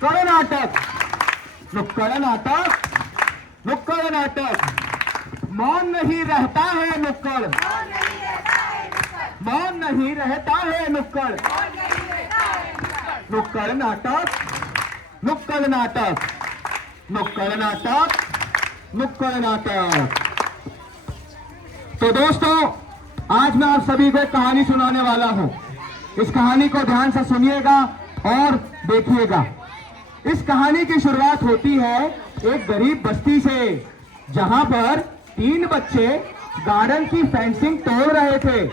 नुक्कड़ नाटक, नुक्कड़ नाटक, नुक्कड़ नाटक। मौन नहीं रहता है नुक्कड़, मौन नहीं रहता है नुक्कड़, नुक्कड़ नाटक, नुक्कड़ नाटक, नुक्कड़ नाटक, नुक्कड़ नाटक। तो दोस्तों, आज मैं आप सभी को एक कहानी सुनाने वाला हूं। इस कहानी को ध्यान से सुनिएगा और देखिएगा। इस कहानी की शुरुआत होती है एक गरीब बस्ती से, जहां पर 3 बच्चे गार्डन की फेंसिंग तोड़ रहे थे।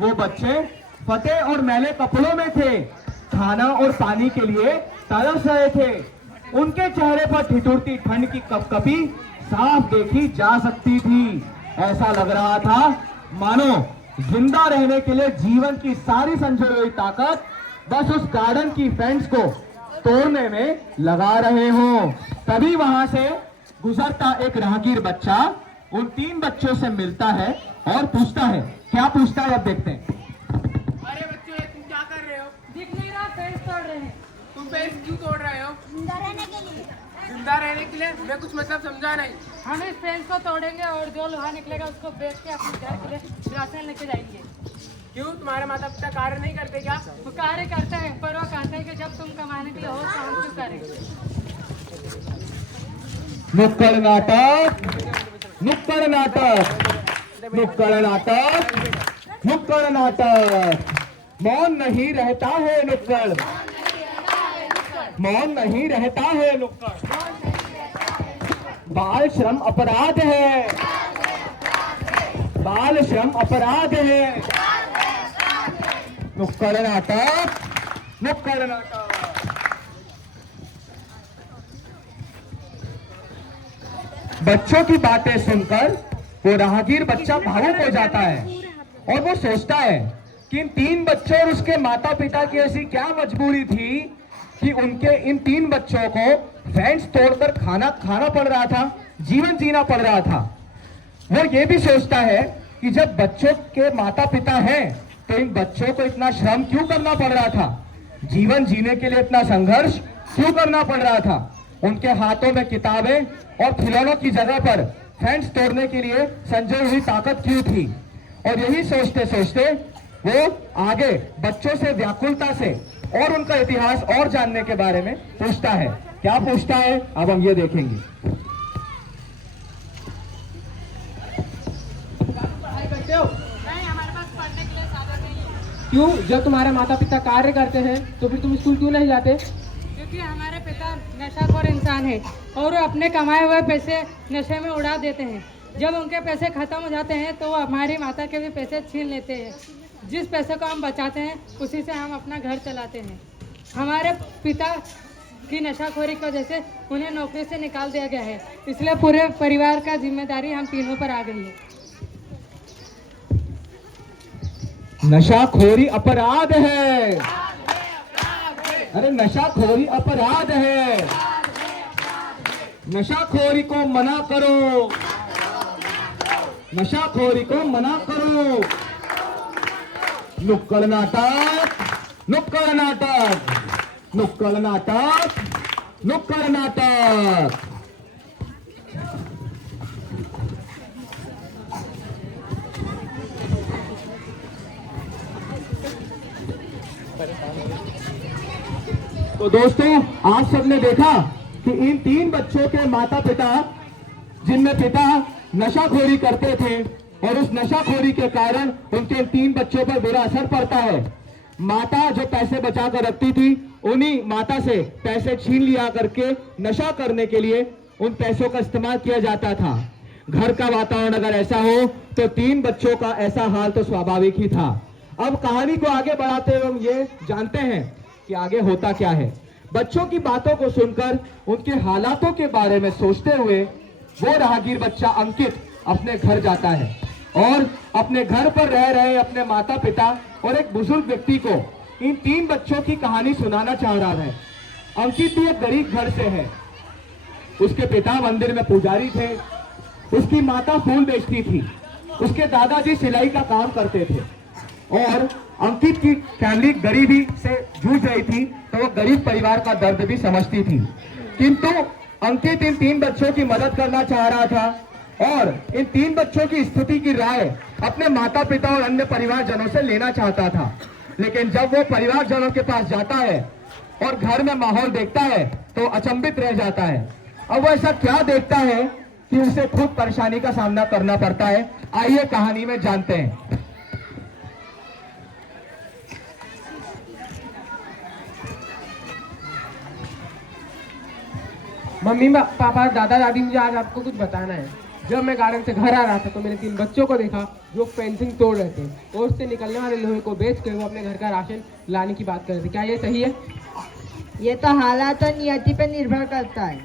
वो बच्चे फटे और मैले कपड़ों में थे, खाना और पानी के लिए तरस रहे थे। उनके चेहरे पर ठिठुरती ठंड की कपकपी साफ देखी जा सकती थी। ऐसा लग रहा था मानो जिंदा रहने के लिए जीवन की सारी संजोई हुई ताकत बस उस गार्डन की फेंस को तोड़ने में लगा रहे हो। तभी वहां से गुजरता एक राहगीर बच्चा उन 3 बच्चों से मिलता है और पूछता है। क्या पूछता है, अब देखते हैं। अरे बच्चों, तुम क्या कर रहे हो? दिख नहीं रहा, फेंस तोड़ रहे हैं। तुम फेंस क्यों तोड़ रहे हो? जिंदा रहने के लिए। जिंदा रहने के लिए? मैं कुछ मतलब समझा नहीं। हम इस फेंस को तोड़ेंगे और जो लोहा निकलेगा उसको बेच के अपने घर के लिए राशन लेके जाएंगे। क्यों, तुम्हारे माता पिता कार्य नहीं करते क्या? वो कार्य करते हैं, पर वो कहते हैं कि जब तुम कमाने के लिए हो तो हम क्यों करें। नुक्कड़ नाटक, नुक्कड़ नाटक, नुक्कड़ नाटक, नुक्कड़ नाटक। मौन नहीं रहता है नुक्कड़, मौन नहीं रहता है नुक्कड़। बाल श्रम अपराध है, बाल श्रम अपराध है। नुक्कड़ नाटक, नुक्कड़ नाटक। बच्चों की बातें सुनकर वो राहगीर बच्चा भावुक हो जाता है और वो सोचता है कि इन 3 बच्चों और उसके माता पिता की ऐसी क्या मजबूरी थी कि उनके इन 3 बच्चों को फेंस तोड़कर खाना खाना पड़ रहा था, जीवन जीना पड़ रहा था। वो ये भी सोचता है कि जब बच्चों के माता पिता हैं तो इन बच्चों को इतना श्रम क्यों करना पड़ रहा था, जीवन जीने के लिए इतना संघर्ष क्यों करना पड़ रहा था। उनके हाथों में किताबें और खिलौनों की जगह पर फेंस तोड़ने के लिए संजोई हुई ताकत क्यों थी। और यही सोचते सोचते वो आगे बच्चों से व्याकुलता से और उनका इतिहास और जानने के बारे में पूछता है। क्या पूछता है, अब हम ये देखेंगे। नहीं, हमारे पास पढ़ने के लिए साधन नहीं है। क्यों, जब तुम्हारे माता पिता कार्य करते हैं तो फिर तुम स्कूल क्यों नहीं जाते? क्योंकि हमारे पिता नशाखोर इंसान है और वो अपने कमाए हुए पैसे नशे में उड़ा देते हैं। जब उनके पैसे खत्म हो जाते हैं तो वो हमारी माता के भी पैसे छीन लेते हैं। जिस पैसे को हम बचाते हैं उसी से हम अपना घर चलाते हैं। हमारे पिता की नशाखोरी की वजह से उन्हें नौकरी से निकाल दिया गया है, इसलिए पूरे परिवार का जिम्मेदारी हम तीनों पर आ गई है। नशाखोरी अपराध है। अरे नशाखोरी अपराध है। नशाखोरी को मना करो, नशाखोरी को मना करो। नुक्कड़ नाटक, नुक्कड़ नाटक, नुक्कड़ नाटक, नुक्कड़ नाटक। तो दोस्तों, आप सबने देखा कि इन 3 बच्चों के माता पिता, जिनमें पिता नशाखोरी करते थे और उस नशाखोरी के कारण उनके 3 बच्चों पर बुरा असर पड़ता है। माता जो पैसे बचा कर रखती थी, उन्हीं माता से पैसे छीन लिया करके नशा करने के लिए उन पैसों का इस्तेमाल किया जाता था। घर का वातावरण अगर ऐसा हो तो 3 बच्चों का ऐसा हाल तो स्वाभाविक ही था। अब कहानी को आगे बढ़ाते हुए हम ये जानते हैं कि आगे होता क्या है। बच्चों की बातों को सुनकर उनके हालातों के बारे में सोचते हुए वो राहगीर बच्चा अंकित अपने घर जाता है और अपने घर पर रह रहे अपने माता पिता और एक बुजुर्ग व्यक्ति को इन 3 बच्चों की कहानी सुनाना चाह रहा है। अंकित भी एक गरीब घर से है। उसके पिता मंदिर में पुजारी थे, उसकी माता फूल बेचती थी, उसके दादाजी सिलाई का काम करते थे और अंकित की फैमिली गरीबी से जूझ रही थी। तो वो गरीब परिवार का दर्द भी समझती थी। किंतु अंकित इन 3 बच्चों की मदद करना चाह रहा था और इन 3 बच्चों की स्थिति की राय अपने माता पिता और अन्य परिवारजनों से लेना चाहता था। लेकिन जब वो परिवारजनों के पास जाता है और घर में माहौल देखता है तो अचंभित रह जाता है। अब वो ऐसा क्या देखता है कि उसे खुद परेशानी का सामना करना पड़ता है। आइए कहानी में जानते हैं। मम्मी पापा दादा दादी, मुझे आज आपको कुछ बताना है। जब मैं गार्डन से घर आ रहा था तो मैंने 3 बच्चों को देखा जो फेंसिंग तोड़ रहे थे और उससे निकलने वाले लोहे को बेच कर वो अपने घर का राशन लाने की बात कर रहे थे। क्या ये सही है? ये तो हालात और नियति पर निर्भर करता है।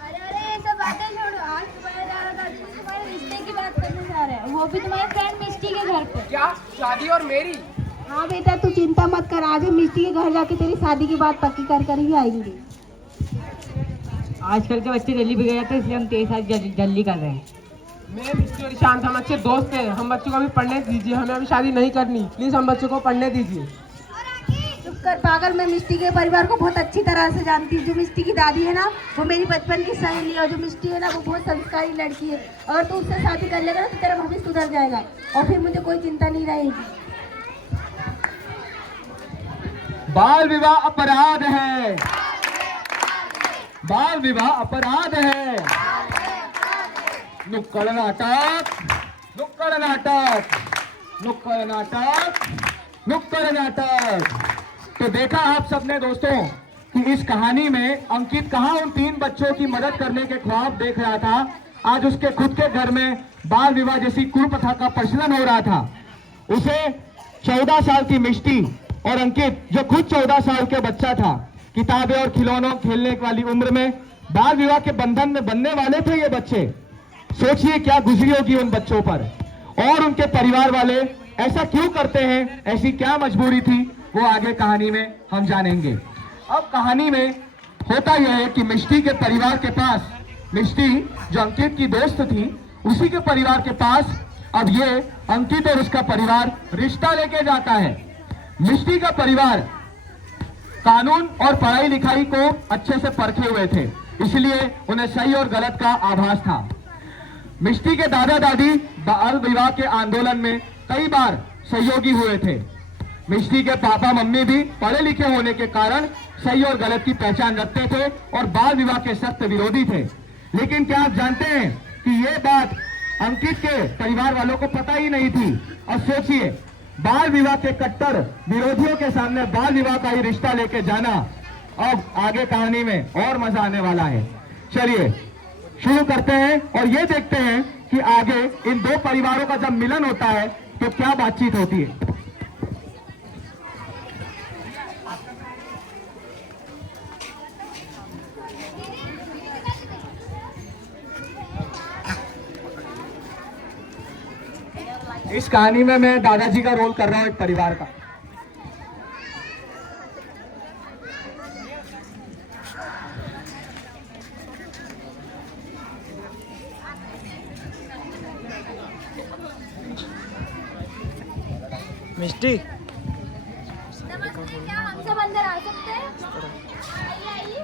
अरे ये सब बातें छोड़ो। आज तुम्हारे दादा दादी तुम्हारे रिश्ते की बात करने जा रहे हैं, वो भी तुम्हारे फ्रेंड मिष्टी के घर पे। क्या शादी और मेरी? हाँ बेटा, तू चिंता मत कर, आज हम मिष्टी के घर जाके तेरी शादी की बात पक्की कर ही आएंगे। आजकल के बच्चे जल्दी बिगड़ जाते हैं, इसलिए हम तेरे साथ जल्दी कर रहे हैं। मैं मिष्टी और ईशान हम अच्छे दोस्त हैं। हम बच्चों को भी पढ़ने दीजिए, हमें अभी शादी नहीं करनी। प्लीज हम बच्चों को पढ़ने दीजिए। चुप कर पागल, मैं मिष्टी के परिवार को बहुत अच्छी तरह से जानती हूँ। जो मिष्टी की दादी है ना, वो मेरी बचपन की सहेली है, और जो मिष्टी है ना, वो बहुत संस्कारी लड़की है। और तू उससे शादी कर लेगा ना तो तेरा भविष्य सुधर जाएगा और फिर मुझे कोई चिंता नहीं रहेगी। बाल विवाह अपराध है। बाल विवाह अपराध है। नुक्कड़ नाटक, नुक्कड़ नाटक, नुक्कड़ नाटक, नुक्कड़ नाटक। तो देखा आप सबने दोस्तों कि इस कहानी में अंकित कहाँ उन 3 बच्चों की मदद करने के ख्वाब देख रहा था, आज उसके खुद के घर में बाल विवाह जैसी कुप्रथा का प्रचलन हो रहा था। उसे 14 साल की मिष्टी और अंकित जो खुद 14 साल के बच्चा था, किताबें और खिलौनों खेलने वाली उम्र में बाल विवाह के बंधन में बनने वाले थे ये बच्चे। सोचिए क्या गुजरी होगी उन बच्चों पर, और उनके परिवार वाले ऐसा क्यों करते हैं, ऐसी क्या मजबूरी थी, वो आगे कहानी में हम जानेंगे। अब कहानी में होता यह है कि मिष्टी के परिवार के पास, मिष्टी जो अंकित की दोस्त थी, उसी के परिवार के पास अब ये अंकित और उसका परिवार रिश्ता लेके जाता है। मिष्टी का परिवार कानून और पढ़ाई लिखाई को अच्छे से परखे हुए थे, इसलिए उन्हें सही और गलत का आभास था। मिष्टी के दादा दादी बाल विवाह के आंदोलन में कई बार सहयोगी हुए थे। मिष्टी के पापा मम्मी भी पढ़े लिखे होने के कारण सही और गलत की पहचान रखते थे और बाल विवाह के सख्त विरोधी थे। लेकिन क्या आप जानते हैं कि ये बात अंकित के परिवार वालों को पता ही नहीं थी। और सोचिए, बाल विवाह के कट्टर विरोधियों के सामने बाल विवाह का ही रिश्ता लेके जाना। अब आगे कहानी में और मजा आने वाला है। चलिए शुरू करते हैं और ये देखते हैं कि आगे इन 2 परिवारों का जब मिलन होता है तो क्या बातचीत होती है। इस कहानी में मैं दादाजी का रोल कर रहा हूं, एक परिवार का। नमस्ते, क्या हम सब अंदर आ सकते हैं? आइए आइए।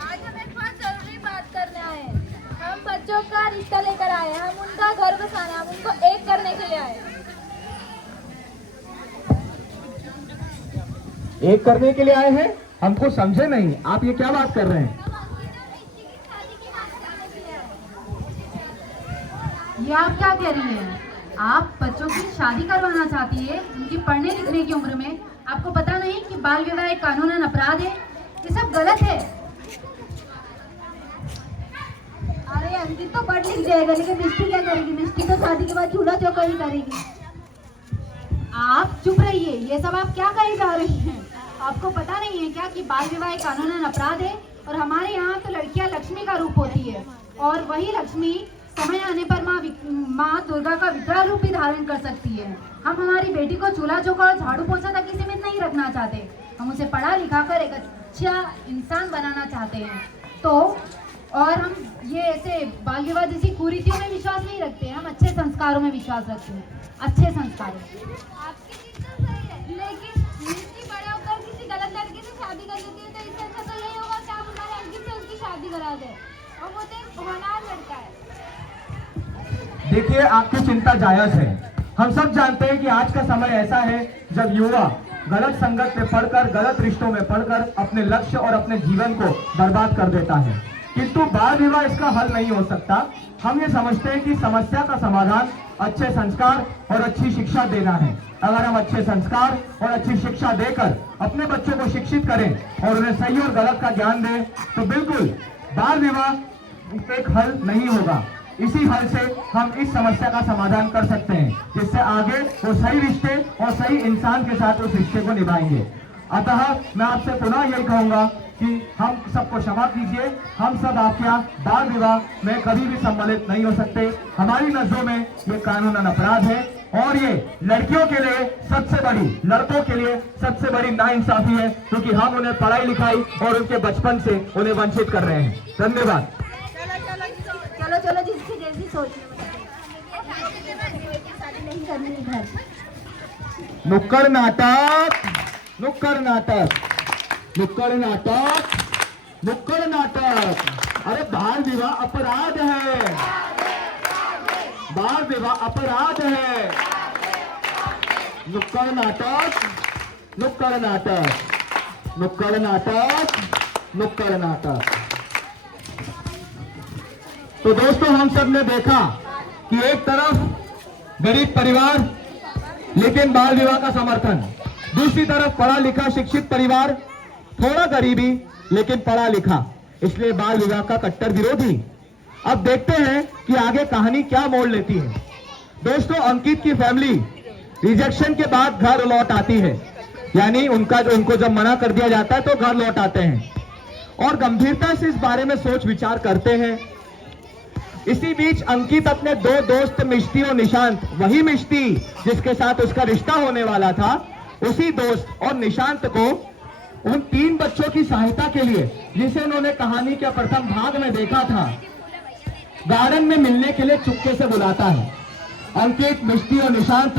आज हम एक बहुत जरूरी बात करने आए हैं। हम बच्चों का रिश्ता लेकर आए हैं, हम उनका घर बसाना, हम उनको एक करने के लिए आए हैं। एक करने के लिए आए हैं? हमको समझे नहीं, आप ये क्या बात कर रहे हैं? ये आप क्या कह रही हैं? आप बच्चों की शादी करवाना चाहती है उनकी पढ़ने लिखने की उम्र में? आपको पता नहीं कि बाल विवाह एक कानूनन अपराध है? ये सब गलत है। अरे अंकित तो पढ़ लिख जाएगा, लेकिन मिष्टी क्या करेगी? मिष्टी तो शादी के बाद चूल्हा चौका ही करेगी। आप चुप रहिए। ये सब आप क्या कही जा रही हैं? आपको पता नहीं है क्या कि बाल विवाह एक कानूनन अपराध है? और हमारे यहाँ तो लड़कियाँ लक्ष्मी का रूप होती है, और वही लक्ष्मी समय आने पर माँ दुर्गा का विकराल रूप भी धारण कर सकती है। हम हमारी बेटी को चूल्हा चौका और झाड़ू पोछा तक ही सीमित नहीं रखना चाहते। हम उसे पढ़ा लिखा कर एक अच्छा इंसान बनाना चाहते हैं। तो और हम ये ऐसे बाल विवाह जैसी कुरीतियों में विश्वास नहीं रखते हैं। हम अच्छे संस्कारों में विश्वास रखते हैं, अच्छे संस्कारों। आपकी चीज तो सही देखिए आपकी चिंता जायज है। हम सब जानते हैं कि आज का समय ऐसा है जब युवा गलत संगत में पढ़कर, गलत रिश्तों में पढ़कर अपने लक्ष्य और अपने जीवन को बर्बाद कर देता है, किंतु बाल विवाह इसका हल नहीं हो सकता। हम ये समझते हैं कि समस्या का समाधान अच्छे संस्कार और अच्छी शिक्षा देना है। अगर हम अच्छे संस्कार और अच्छी शिक्षा देकर अपने बच्चों को शिक्षित करें और उन्हें सही और गलत का ज्ञान दें तो बिल्कुल बाल विवाह एक हल नहीं होगा। इसी हल से हम इस समस्या का समाधान कर सकते हैं, जिससे आगे वो सही रिश्ते और सही इंसान के साथ उस रिश्ते को निभाएंगे। अतः मैं आपसे पुनः यही कहूंगा कि हम सबको क्षमा कीजिए। हम सब आपके यहाँ बाल विवाह में कभी भी सम्मिलित नहीं हो सकते। हमारी नजरों में ये कानूनन अपराध है और ये लड़कियों के लिए सबसे बड़ी, लड़कों के लिए सबसे बड़ी नाइंसाफी है, क्योंकि हम उन्हें पढ़ाई लिखाई और उनके बचपन से उन्हें वंचित कर रहे हैं। धन्यवाद। चलो चलो जिसकी जैसी सोच शादी नहीं करनी घर। नुक्कड़ नाटक, नुक्कड़ नाटक, नुक्कड़ नाटक, नुक्कड़ नाटक। अरे बाल विवाह अपराध है, बाल विवाह अपराध है। नुक्कड़ नाटक, नुक्कड़ नाटक, नुक्कड़ नाटक, नुक्कड़ नाटक। तो दोस्तों हम सब ने देखा कि एक तरफ गरीब परिवार लेकिन बाल विवाह का समर्थन, दूसरी तरफ पढ़ा लिखा शिक्षित परिवार, थोड़ा गरीबी लेकिन पढ़ा लिखा, इसलिए बाल विवाह का कट्टर विरोधी। अब देखते हैं कि आगे कहानी क्या मोड़ लेती है। दोस्तों अंकित की फैमिली रिजेक्शन के बाद घर लौट आती है, यानी उनको जब मना कर दिया जाता है तो घर लौट आते हैं और गंभीरता से इस बारे में सोच विचार करते हैं। इसी बीच अंकित अपने दो दोस्त मिष्टी और निशांत, वही मिष्टी जिसके साथ उसका रिश्ता होने वाला था, उसी दोस्त और निशांत को उन 3 बच्चों की सहायता के लिए, जिसे उन्होंने कहानी के प्रथम भाग में देखा था, गार्डन में मिलने के लिए चुपके से बुलाता है। अंकित, मिष्टी और निशांत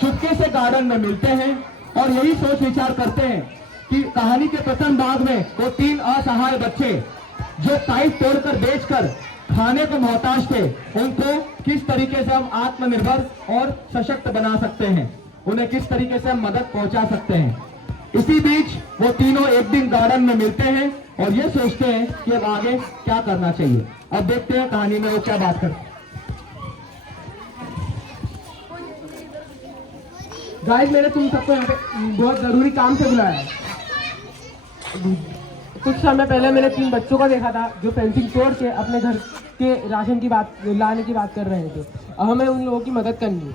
चुपके से गार्डन में मिलते हैं और यही सोच विचार करते हैं कि कहानी के प्रथम भाग में वो 3 असहाय बच्चे जो पाइप तोड़कर बेचकर खाने को मोहताज थे, उनको किस तरीके से हम आत्मनिर्भर और सशक्त बना सकते हैं, उन्हें किस तरीके से हम मदद पहुंचा सकते हैं। इसी बीच वो तीनों एक दिन गार्डन में मिलते हैं और ये सोचते हैं कि अब आगे क्या करना चाहिए। अब देखते हैं कहानी में वो क्या बात करते हैं। गाइस मैंने तुम सबको यहाँ पे बहुत जरूरी काम से बुलाया है। कुछ समय पहले मैंने 3 बच्चों को देखा था जो फेंसिंग तोड़ के अपने घर के राशन की बात लाने की बात कर रहे थे। हमें उन लोगों की मदद करनी है।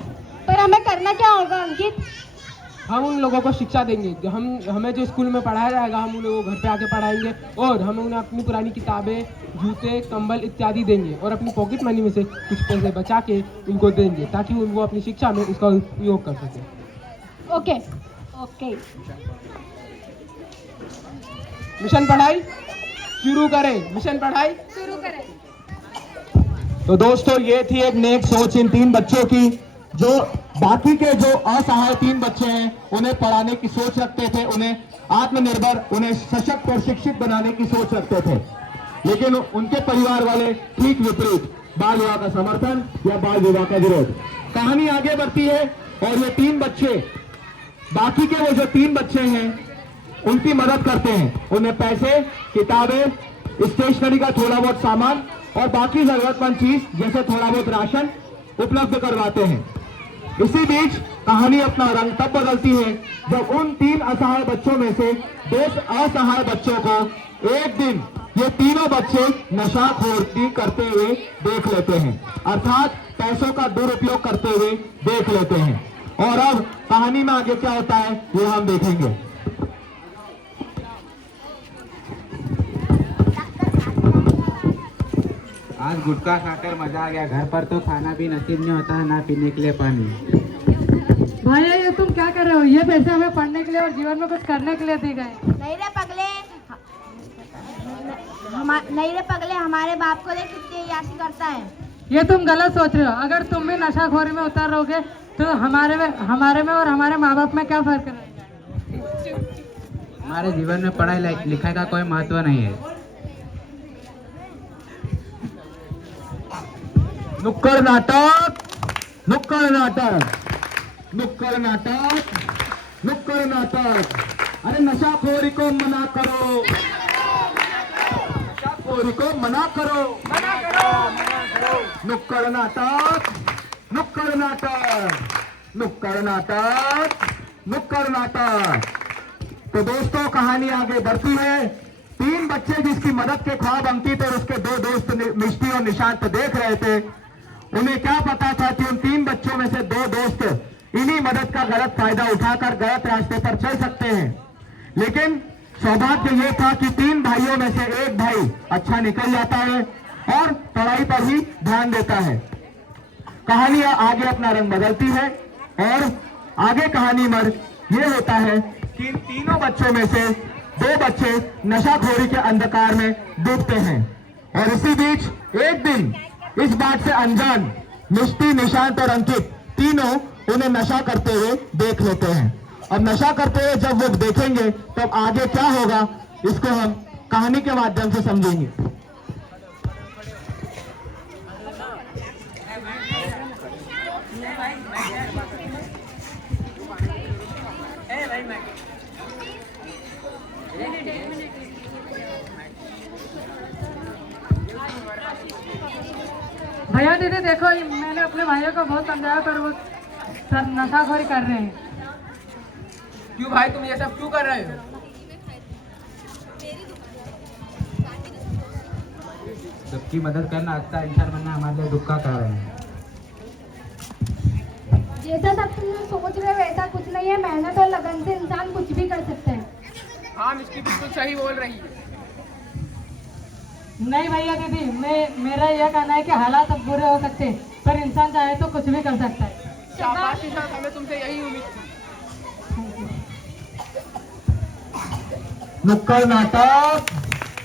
पर हमें करना क्या होगा अंकित? हम उन लोगों को शिक्षा देंगे, जो हमें जो स्कूल में पढ़ाया जाएगा हम उन लोगों को घर पे आके पढ़ाएंगे और हम उन्हें अपनी पुरानी किताबें, जूते, कंबल इत्यादि देंगे और अपनी पॉकेट मनी में से कुछ पैसे बचा के उनको देंगे ताकि वो अपनी शिक्षा में उसका उपयोग कर सके। ओके ओके, मिशन पढ़ाई शुरू करें, मिशन पढ़ाई शुरू करें। तो दोस्तों ये थी एक नेक सोच इन 3 बच्चों की, जो बाकी के जो असहाय 3 बच्चे हैं उन्हें पढ़ाने की सोच रखते थे, उन्हें आत्मनिर्भर, उन्हें सशक्त और शिक्षित बनाने की सोच रखते थे, लेकिन उनके परिवार वाले ठीक विपरीत, बाल विवाह का समर्थन या बाल विवाह का विरोध। कहानी आगे बढ़ती है और ये 3 बच्चे, बाकी के वो जो 3 बच्चे हैं उनकी मदद करते हैं, उन्हें पैसे, किताबें, स्टेशनरी का थोड़ा बहुत सामान और बाकी जरूरतमंद चीज जैसे थोड़ा बहुत राशन उपलब्ध करवाते हैं। इसी बीच कहानी अपना रंग तब बदलती है जब उन 3 असहाय बच्चों में से 2 असहाय बच्चों को एक दिन ये तीनों बच्चे नशाखोरी करते हुए देख लेते हैं, अर्थात पैसों का दुरुपयोग करते हुए देख लेते हैं। और अब कहानी में आगे क्या होता है ये हम देखेंगे। आज गुटखा खाकर मजा आ गया, घर पर तो खाना भी नसीब नहीं होता है, ना पीने के लिए पानी। भैया ये तुम क्या कर रहे हो? ये पैसे हमें पढ़ने के लिए और जीवन में कुछ करने के लिए दी गए। नहीं रे पगले, नहीं रे पगले, हमारे बाप को देख कितनी यासी करता है। ये तुम गलत सोच रहे हो। अगर तुम भी नशाखोरी में उतर रहोगे तो हमारे में और हमारे माँ बाप में क्या फर्क है? हमारे जीवन में पढ़ाई लिखाई का कोई महत्व नहीं है। नुक्कड़ नाटक, नुक्कड़ नाटक, नुक्कड़ नाटक, नुक्कड़ नाटक। अरे नशाखोरी को मना करो, नशाखोरी को मना करो, नुक्कड़ नाटक, नुक्कड़ नाटक, नुक्कड़ नाटक, नुक्कड़ नाटक। तो दोस्तों कहानी आगे बढ़ती है। 3 बच्चे जिसकी मदद के ख्वाब अंकित और उसके 2 दोस्त मिष्टी और निशांत देख रहे थे, उन्हें क्या पता था कि उन 3 बच्चों में से 2 दोस्त इन्हीं मदद का गलत फायदा उठाकर गलत रास्ते पर चल सकते हैं। लेकिन सौभाग्य यह था कि 3 भाइयों में से एक भाई अच्छा निकल जाता है और पढ़ाई पर ही ध्यान देता है। कहानी आगे अपना रंग बदलती है और आगे कहानी में यह होता है कि इन तीनों बच्चों में से 2 बच्चे नशाखोरी के अंधकार में डूबते हैं। और इसी बीच एक दिन इस बात से अनजान मिष्टी, निशांत और अंकित तीनों उन्हें नशा करते हुए देख लेते हैं। अब नशा करते हुए जब वो देखेंगे तब आगे क्या होगा, इसको हम कहानी के माध्यम से समझेंगे। भैया दीदी देखो, मैंने अपने भाइयों को बहुत समझाया पर वो सर नशाखोरी कर रहे हैं। क्यों भाई, तुम ये सब क्यों कर रहे हो? सबकी मदद करना, अच्छा इंसान बनना हमारे लिए दुख का कारण है। जैसा सब तुम सोच रहे हो वैसा कुछ नहीं है। मेहनत और लगन से इंसान कुछ भी कर सकते हैं। हाँ मिष्टी बिल्कुल सही बोल रही है। नहीं भैया दीदी, मेरा यह कहना है कि हालात अब बुरे हो सकते हैं पर इंसान चाहे तो कुछ भी कर सकता है। शाबाश निशांत, हमें तुमसे यही उम्मीद थी। नुक्कड़ नाटक,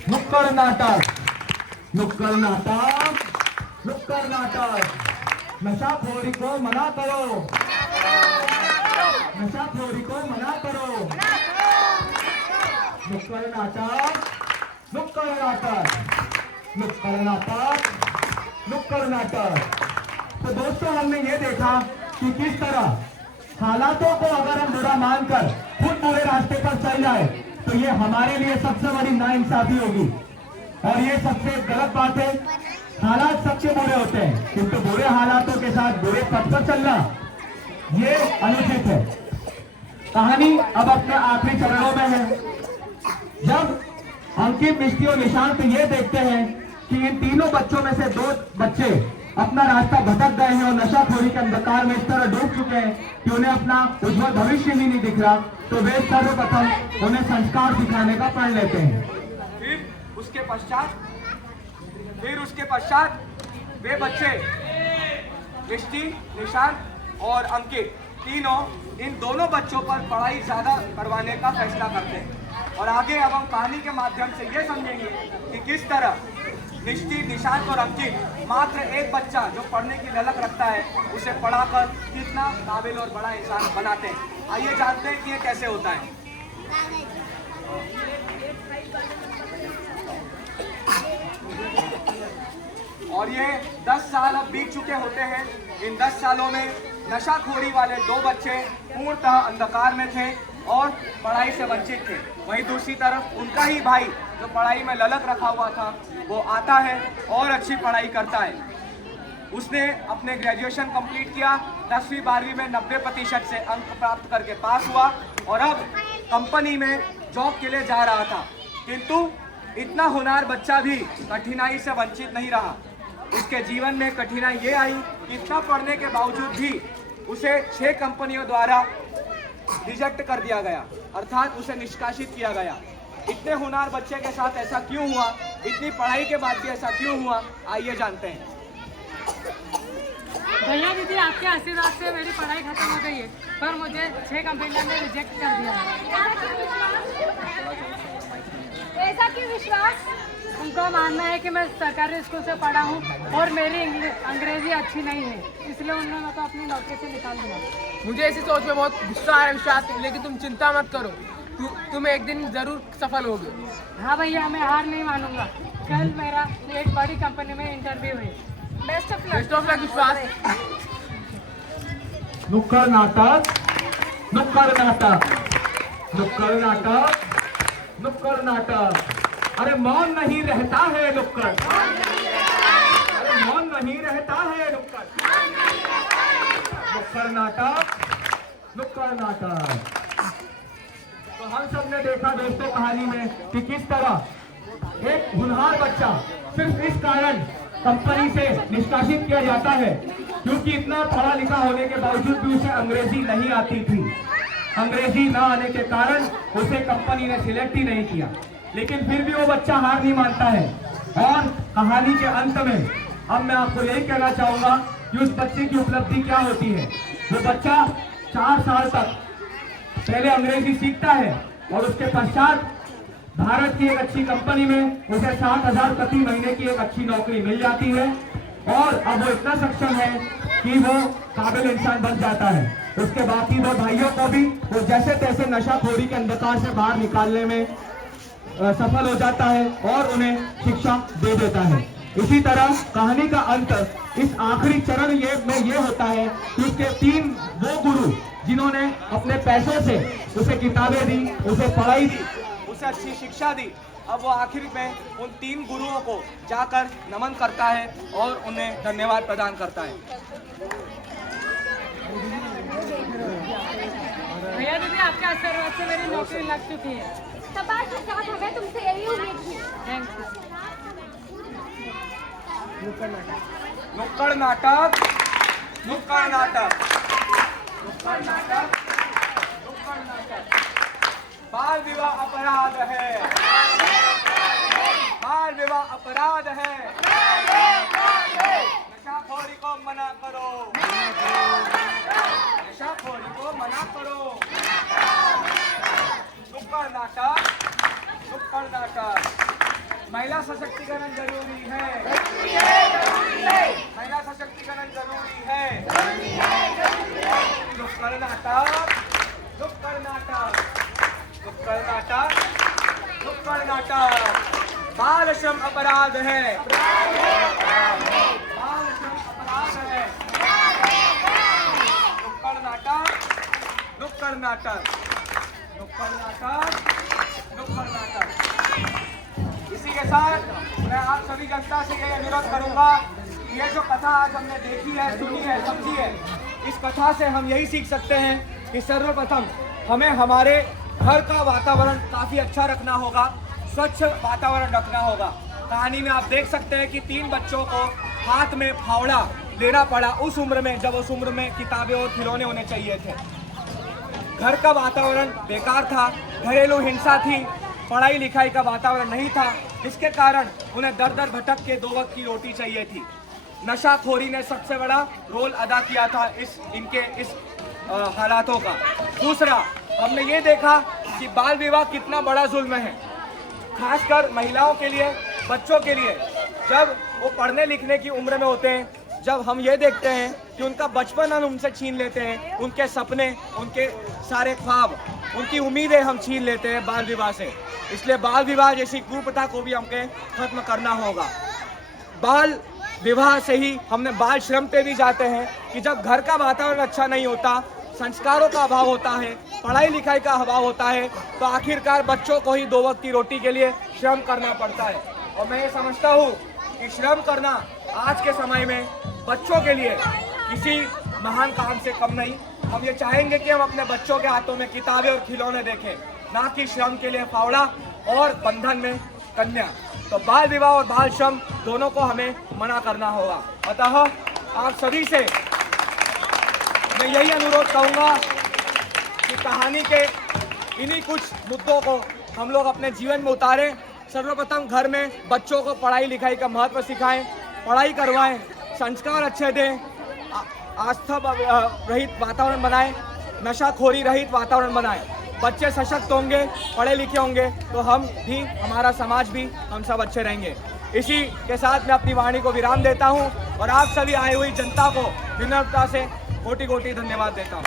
नुक्कड़ नाटक, नुक्कड़ नाटक, नुक्कड़ नाटक। नशाखोरी को मना करो, नशाखोरी को मना करो, नुक्कड़ नाटक, नुक्कड़ नाटक, नुक्कड़ नाटक, नुक्कड़ नाटक। तो दोस्तों हमने ये देखा कि किस तरह हालातों को अगर हम बुरा मानकर खुद बुरे रास्ते पर चल जाए तो ये हमारे लिए सबसे बड़ी नाइंसाफी होगी और ये सबसे गलत बात है। हालात सबके बुरे होते हैं किंतु बुरे हालातों के साथ बुरे पथ पर चलना ये अनुचित है। कहानी अब अपने आखिरी चरणों में है। जब अंकित, मिष्टी और निशांत ये देखते हैं कि इन तीनों बच्चों में से 2 बच्चे अपना रास्ता भटक गए हैं और नशाखोरी के अंधकार में इस तरह डूब चुके हैं कि उन्हें अपना उज्जवल भविष्य ही नहीं दिख रहा, तो वे सर्वप्रथम उन्हें संस्कार सिखाने का प्रण लेते हैं। फिर उसके पश्चात वे बच्चे मिष्टी, निशांत और अंकित तीनों इन दोनों बच्चों पर पढ़ाई ज्यादा करवाने का फैसला करते हैं। और आगे अब हम कहानी के माध्यम से ये समझेंगे कि किस तरह मिष्टी, निशांत और अंकित मात्र एक बच्चा जो पढ़ने की ललक रखता है उसे पढ़ाकर कितना काबिल और बड़ा इंसान बनाते हैं। आइए जानते हैं कि ये कैसे होता है। और ये 10 साल अब बीत चुके होते हैं। इन 10 सालों में नशाखोरी वाले 2 बच्चे पूर्णतः अंधकार में थे और पढ़ाई से वंचित थे। वहीं दूसरी तरफ उनका ही भाई जो पढ़ाई में ललक रखा हुआ था वो आता है और अच्छी पढ़ाई करता है। उसने अपने ग्रेजुएशन कंप्लीट किया, 10वीं 12वीं में 90% से अंक प्राप्त करके पास हुआ और अब कंपनी में जॉब के लिए जा रहा था। किंतु इतना होनहार बच्चा भी कठिनाई से वंचित नहीं रहा। उसके जीवन में कठिनाई ये आई कि इतना पढ़ने के बावजूद भी उसे 6 कंपनियों द्वारा रिजेक्ट कर दिया गया, अर्थात उसे निष्कासित किया गया। इतने होनहार बच्चे के साथ ऐसा क्यों हुआ, इतनी पढ़ाई के बाद भी ऐसा क्यों हुआ, आइए जानते हैं। भैया दीदी, आपके आशीर्वाद से मेरी पढ़ाई खत्म हो गई है पर मुझे 6 कंपनियों ने रिजेक्ट कर दिया है। ऐसा क्यों विश्वास? उनका मानना है कि मैं सरकारी स्कूल से पढ़ा हूँ और मेरी अंग्रेजी अच्छी नहीं है, इसलिए उन्होंने तो अपनी नौकरी से निकाल दिया। मुझे ऐसी सोच में बहुत गुस्सा आ रहा है विश्वास, लेकिन तुम चिंता मत करो, तुम एक दिन जरूर सफल होगे। हाँ भैया, मैं हार नहीं मानूंगा। कल मेरा एक बड़ी कंपनी में इंटरव्यू है। Best of best of luck विश्वास। नुक्कड़ नाटक, नुक्कड़ नाटक, नुक्कड़ नाटक, नुक्कड़ नाटक। अरे मौन नहीं रहता है नुक्कड़, अरे मौन नहीं रहता है नुक्कड़, नुक्कड़ नाटक, नुक्कड़ नाटक। तो हम सब ने देखा दोस्तों कहानी में कि किस तरह एक होनहार बच्चा सिर्फ इस कारण कंपनी से निष्कासित किया जाता है क्योंकि इतना पढ़ा लिखा होने के बावजूद भी उसे अंग्रेजी नहीं आती थी। अंग्रेजी ना आने के कारण उसे कंपनी ने सिलेक्ट ही नहीं किया, लेकिन फिर भी वो बच्चा हार नहीं मानता है। और कहानी के अंत में अब मैं आपको यही कहना चाहूंगा कि उस बच्चे की उपलब्धि क्या होती है। वो बच्चा 4 साल तक पहले अंग्रेजी सीखता है और उसके पश्चात भारत की एक अच्छी कंपनी में उसे 60,000 प्रति महीने की एक अच्छी नौकरी मिल जाती है और अब वो इतना सक्षम है कि वो काबिल इंसान बन जाता है। उसके बाकी 2 भाइयों को भी वो जैसे तैसे नशाखोरी के अंधकार से बाहर निकालने में सफल हो जाता है और उन्हें शिक्षा दे देता है। इसी तरह कहानी का अंत इस आखिरी चरण में ये होता है कि उसके 3 वो गुरु जिन्होंने अपने पैसों से उसे किताबें दी, उसे पढ़ाई दी, उसे अच्छी शिक्षा दी, अब वो आखिर में उन 3 गुरुओं को जाकर नमन करता है और उन्हें धन्यवाद प्रदान करता है। भैया दीदी, आपके आशीर्वाद से मेरी नौकरी लग चुकी है। शाबाश के साथ हमें तुमसे यही उम्मीद थी। Thank you. नुक्कड़ नाटक, नुक्कड़ नाटक, नुक्कड़ नाटक, नुक्कड़ नाटक। बाल विवाह अपराध है, बाल विवाह अपराध है, नशाखोरी को मना करो, नशाखोरी को मना करो। नुक्कड़ नाटक, नुक्कड़ नाटक। महिला सशक्तिकरण जरूरी है, महिला सशक्तिकरण जरूरी है। नुक्कड़ नाटक, नुक्कड़ नाटक, नुक्कड़ नाटक, नुक्कड़ नाटक। बाल श्रम अपराध है, बाल श्रम अपराध है। नुक्कड़ नाटक, नुक्कड़ नाटक, नुक्कड़ नाटक, नुक्कड़ नाटक। इसी के साथ मैं आप सभी जनता से यह अनुरोध करूंगा कि ये जो कथा आज हमने देखी है, सुनी है, समझी है, इस कथा से हम यही सीख सकते हैं कि सर्वप्रथम हमें हमारे घर का वातावरण काफी अच्छा रखना होगा, स्वच्छ वातावरण रखना होगा। कहानी में आप देख सकते हैं कि 3 बच्चों को हाथ में फावड़ा लेना पड़ा उस उम्र में जब उस उम्र में किताबें और खिलौने होने चाहिए थे। घर का वातावरण बेकार था, घरेलू हिंसा थी, पढ़ाई लिखाई का वातावरण नहीं था, जिसके कारण उन्हें दर दर भटक के 2 वक्त की रोटी चाहिए थी। नशाखोरी ने सबसे बड़ा रोल अदा किया था इस हालातों का। दूसरा, हमने ये देखा कि बाल विवाह कितना बड़ा जुल्म है, खासकर महिलाओं के लिए, बच्चों के लिए। जब वो पढ़ने लिखने की उम्र में होते हैं, जब हम ये देखते हैं कि उनका बचपन हम उनसे छीन लेते हैं, उनके सपने, उनके सारे ख्वाब, उनकी उम्मीदें हम छीन लेते हैं बाल विवाह से। इसलिए बाल विवाह जैसी कुप्रथा को भी हमको खत्म करना होगा। बाल विवाह से ही हमने बाल श्रम पे भी जाते हैं कि जब घर का वातावरण अच्छा नहीं होता, संस्कारों का अभाव होता है, पढ़ाई लिखाई का अभाव होता है, तो आखिरकार बच्चों को ही 2 वक्त की रोटी के लिए श्रम करना पड़ता है। और मैं ये समझता हूँ कि श्रम करना आज के समय में बच्चों के लिए किसी महान काम से कम नहीं। हम ये चाहेंगे कि हम अपने बच्चों के हाथों में किताबें और खिलौने देखें, ना कि श्रम के लिए फावड़ा और बंधन में कन्या। तो बाल विवाह और बाल श्रम दोनों को हमें मना करना होगा। अतः आप सभी से मैं यही अनुरोध करूंगा कि कहानी के इन्हीं कुछ मुद्दों को हम लोग अपने जीवन में उतारें। सर्वप्रथम घर में बच्चों को पढ़ाई लिखाई का महत्व सिखाएं, पढ़ाई करवाएं, संस्कार अच्छे दें, आस्था रहित वातावरण बनाएं, नशाखोरी रहित वातावरण बनाएं। बच्चे सशक्त होंगे, पढ़े लिखे होंगे तो हम भी, हमारा समाज भी, हम सब अच्छे रहेंगे। इसी के साथ मैं अपनी वाणी को विराम देता हूं और आप सभी आई हुई जनता को विनम्रता से कोटि कोटि धन्यवाद देता हूं।